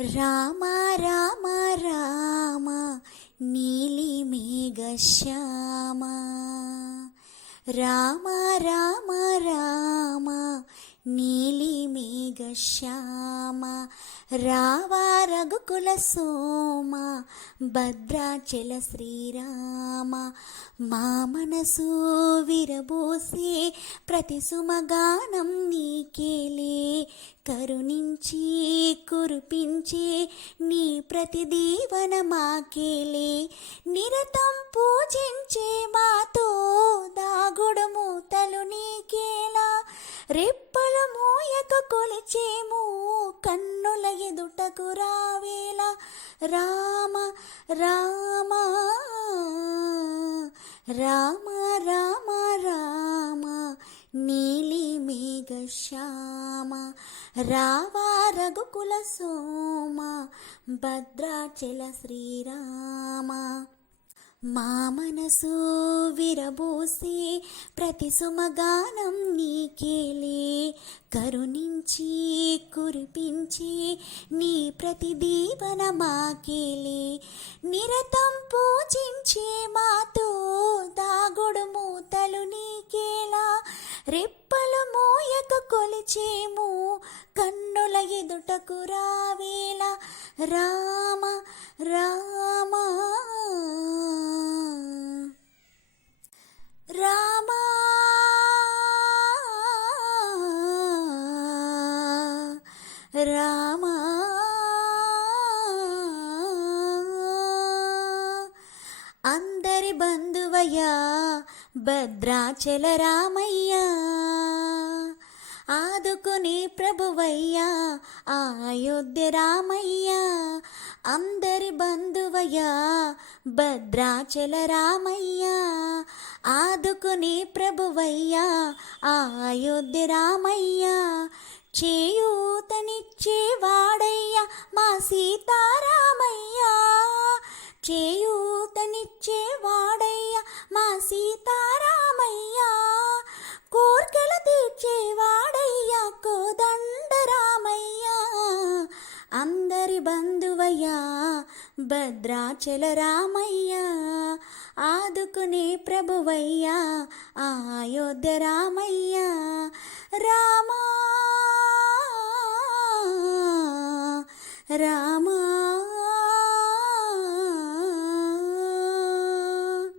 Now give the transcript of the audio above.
రామ రామ రామ నీలి మేఘ శ్యామ. రామ రామ రామ నీలి మేఘ శ్యామ. రావా రఘుకుల సోమ భద్రాచల శ్రీరామ. మా మనసు విరబోసే ప్రతి సుమగానం నీకేలే. కరుణించి కురిపి ప్రతి దీవన మాకేలే నిరతం పూజించే మాతో దాగుడు మూతలు నీకేలా. రెప్పల మోయక కొలిచేము కన్నుల ఎదుటకు రావేలా. రామ రామ రామ రామ రామ నీలి మేఘ శ్యామ రావా రఘుకుల సోమ భద్రాచల శ్రీరామ. మా మనసు విరబోసే ప్రతి సుమగానం నీకేలే కరుణించి కురిపించి నీ ప్రతి దీవన మాకేలే. నిరతం పూజించే మాతో దాగుడు మూతలు నీకేలా రెప్పలు మోయక కొలిచేము కన్నుల ఎదుటకు రావేళ రామ రామ. రామ. రామ. అందరి బంధువయ్యా భద్రాచల రామయ్యా. ఆదుకుని ప్రభువయ్యా ఆయోధ్య రామయ్యా అందరి బంధువయ్యా భద్రాచల రామయ్యా ఆదుకుని ప్రభువయ్యా ఆయోధ్య రామయ్యా చేయూతనిచ్చేవాడయ్యా మా సీతారామయ్యా చేయూతనిచ్చేవాడయ్యా మా సీతారా బంధువయ్యా భద్రాచల రామయ్యా ఆదుకునే ప్రభువయ్యా అయోధ్య రామయ్యా రామా రామ